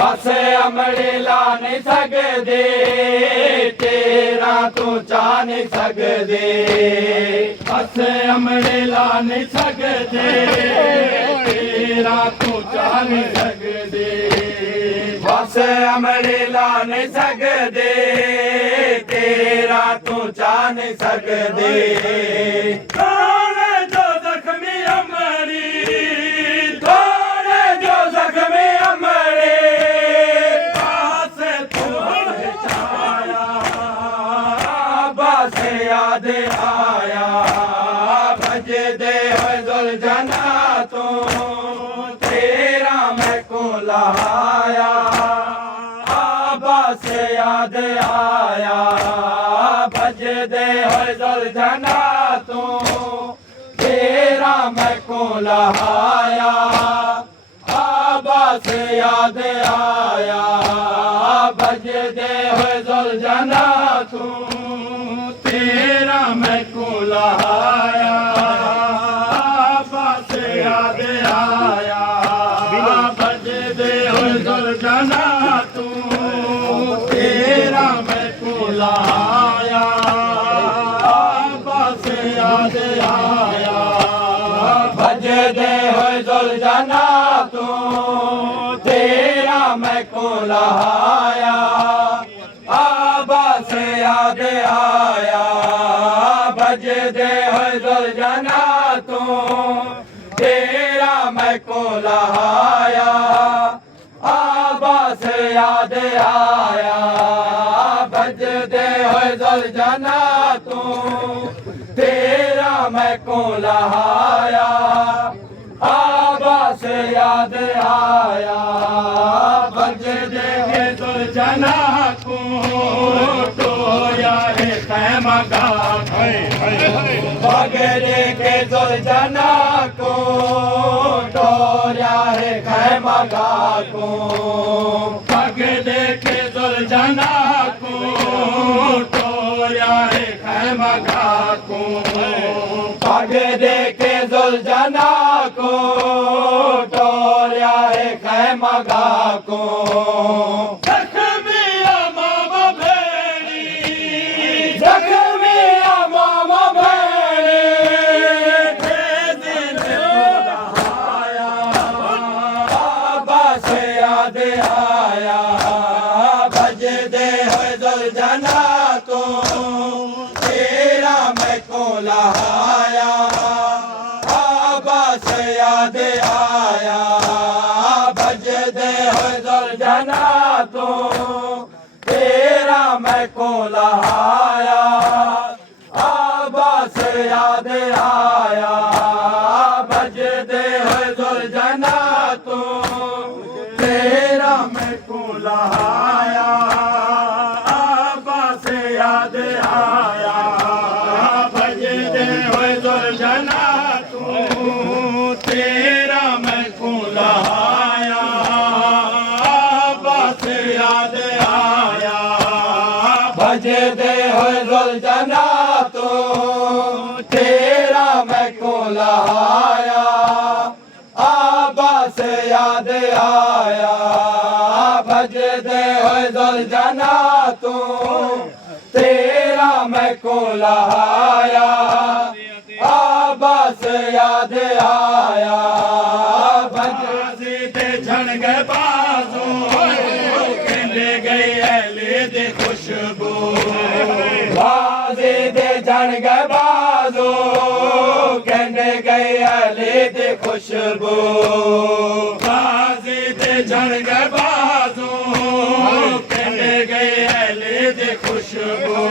बस अमड़ी ला नहीं सकदे तेरा तू चा नहीं सकदे बस अमड़ी ला नहीं सकदे तेरा तू चा नहीं सकदे बस अमड़ी ला नहीं सकदे तेरा तू चा नहीं सकदे थोड़े जो जख्मी अमड़ी थोड़े जो जख्मी अमड़ी पास तू छाया बस याद आया भज दे जुलझना तू तेरा मैं को लहाया बस याद आया भज दे जुलझना तू तेरा मैं को लहाया बस याद आया भज दे जुलझना तू तेरा मैं को लहाया बस याद आया भज दे जुलझना तू तेरा मैं को लहाया बस याद आया भज दे जुलझना तू तेरा मैं को लहाया बस याद आया भज दे जुलझना तू तेरा मैं को लहाया बस याद आया भज दे जुलझना तू तेरा मैं को लहाया बस याद आया भज दे जुलझना को टोया है खैमगा बगरे के जुलझना को टोया है खैमगा को बगरे के जुलझना को टोया है खैमगा को बगरे के जुलझना को टोया है खैमगा को आया भज दे जुलझना तो तेरा मैं को लहाया बस याद आया भज दे जुलझना तो तेरा मैं को लहाया बस याद आया भज दे जुलझना तो तेरा मैं को लहाया बस याद आया भज दे जुलझना तू तेरा मैं को लहाया बस याद आया भज दे जुलझना तू तेरा मैं को लहाया बस याद आया भज दे जुलझना तू तेरा मैं को लहाया बस याद आया भज दे झण गए बाजो कहने गए अहले दे खुशबू बाजे दे झण गए बाजो कहने गए अहले दे खुशबू बाजे दे झण गए बाजो कहने गए अहले दे खुशबू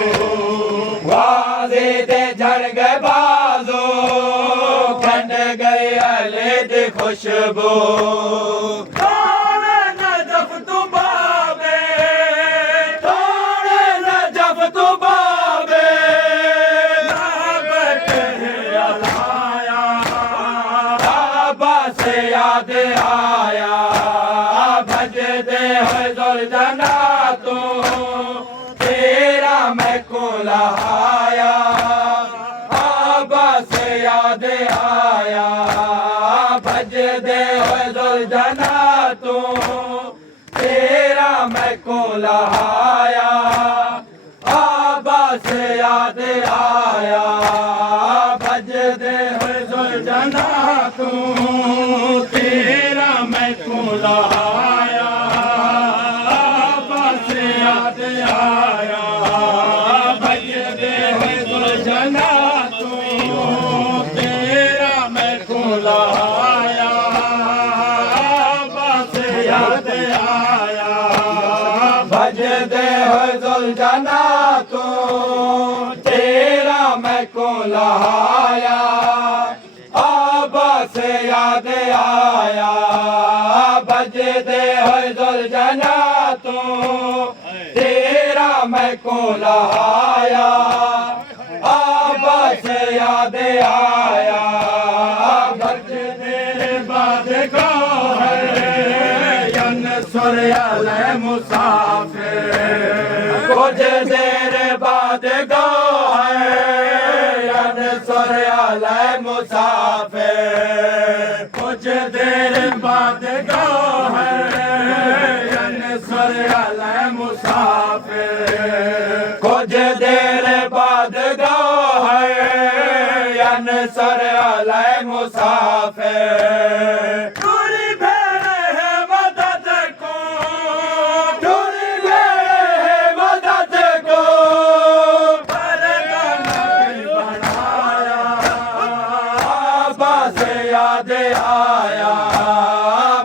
बाजे दे झण गए बाजो कहने गए अहले दे खुशबू याद आया भज दे जुलझना तो तेरा मैं को लहाया बस याद आया भज दे जुलझना तो मैं को लहाया आबा से याद आया भजदे होए जुलझना तू तेरा मैं को लहाया आबा से याद आया भजदे होए जुलझना तू तेरा मैं को लहाया आबा से याद आया भजदे होए जुलझना तू तेरा मैं को लहाया आबा से याद आया भजदे होए जुलझना तू तेरा मैं को लहाया आबा से याद आया भजदे बाद गौहर यन सुरयाले मुसाफिर कुछ देर बाद गौहर यन सुरयाले मुसाफिर कुछ देर बाद गौहर यन सुरयाले मुसाफिर कुछ देर बाद गौहर यन सुरयाले मुसाफिर टूरी भेड़े है मदद को टूरी भेड़े है मदद को बनाया आबा से याद आया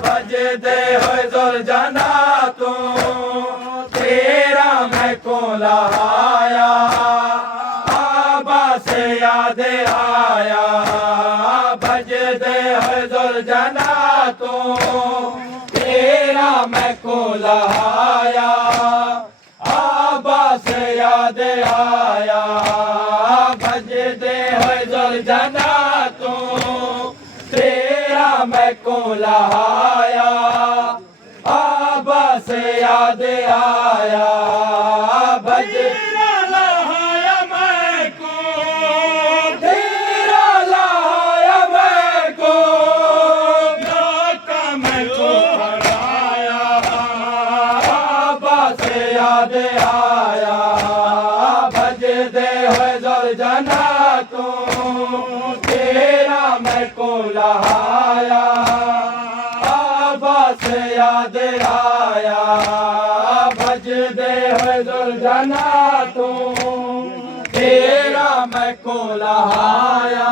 भजदे होए जुलझना तू तेरा मैं को लहाया आबा से याद आया भजदे होए जुलझना तू तेरा मैं को लहाया आबा से याद आया भजदे होए जुलझना तू तेरा मैं को लहाया आबा से याद आया भजदे लहाया मैं को तेरा लहाया मैं को का मैं को हराया आबा से याद आया भजदे होए जुलझना तू तेरा मैं को लहाया आबा से याद आया भजदे होए जुलझना तू तेरा मैं को लहाया